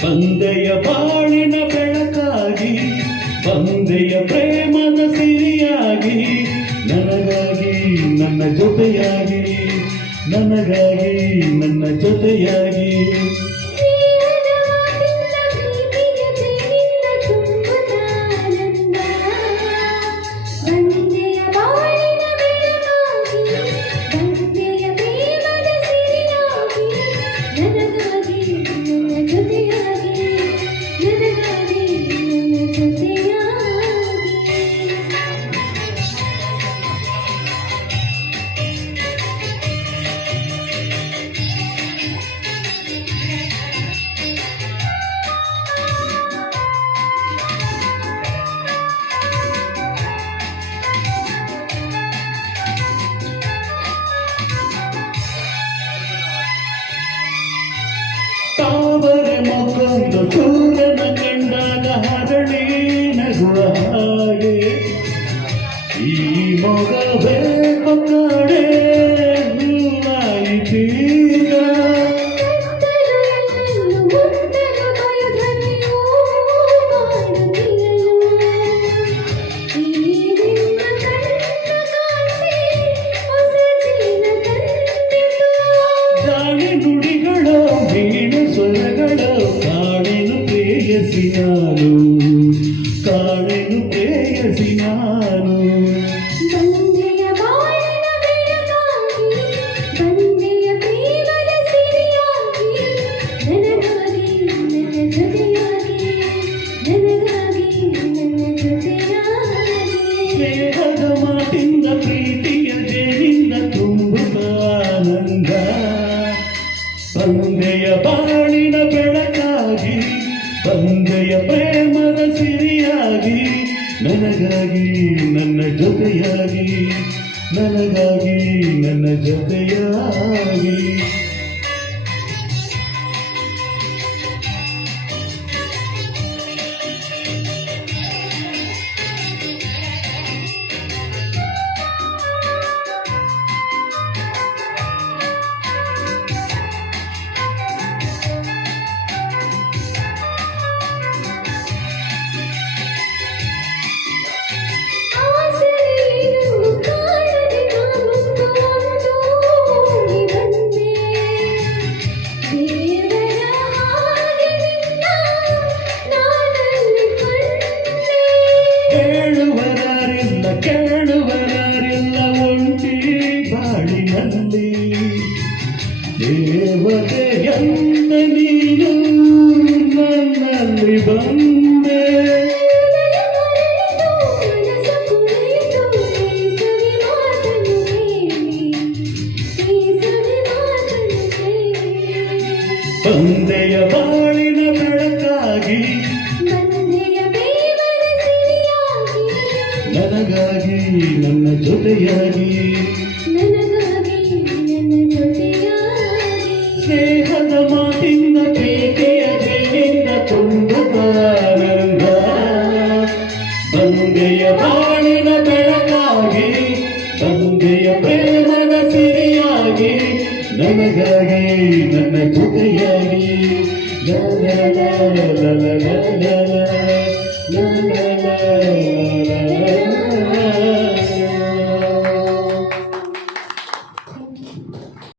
ಬಂದೆಯ ಬಾಳಿನ ಬೆಳಕಾಗಿ ಬಂದೆಯ ಪ್ರೇಮದ ಸಿರಿಯಾಗಿ ನನಗಾಗಿ ನನ್ನ ಜೊತೆಯಾಗಿ ನನಗಾಗಿ ನನ್ನ ಜೊತೆಯಾಗಿ ತಾವರೆ ಮಗಂದು ಸೂರ್ಯನ ಕಂಡಾಗ ಹರಳಿ ನಗುವ ಹಾಗೆ ಈ ಮಗವೇ ಮಕ್ಕಳೇ ಹೂವಾಯಿತೀಗ ಜಾಣಿ ನುಡಿಗಳು ವೀಣು ಸ್ವರಗಳು ಕಾಣೆನು ಪ್ರೇಯಸಿ ನಾನು ಕಾಣೆನು ಪ್ರೇಯಸಿ ನಾನು ಸ್ನೇಹದ ಮಾತಿಂದ ಪ್ರೀತಿಯ ಜೇನಿಂದ ತುಂಬುತ್ತ ಆನಂದ ಬಂದೆಯ ಬಾಳಿನ ಬೆಳಕಾಗಿ ಬಂದೆಯ ಪ್ರೇಮದ ಸಿರಿಯಾಗಿ ನನಗಾಗಿ ನನ್ನ ಜೊತೆಯಾಗಿ ನನಗಾಗಿ ನನ್ನ ಜೊತೆಯಾಗಿ ಕೇಳುವರಾರಿಲ್ಲ ಒಂಟಿ ಬಾಳಿನಲ್ಲಿ ದೇವತೆಯಂತ ನೀನು ನನ್ನಲ್ಲಿ ಬಂದೆ ಬಂದೆಯ ಬಾಳಿನ ಬೆಳಕಾಗಿ ನನಗಾಗಿ ನನ್ನ ಜೊತೆಯಾಗಿ ಸ್ನೇಹದ ಮಾತಿಂದ ಪ್ರೀತಿಯ ಜೇನಿಂದ ತುಂಬುತ್ತ ಆನಂದ ಬಂದೆಯ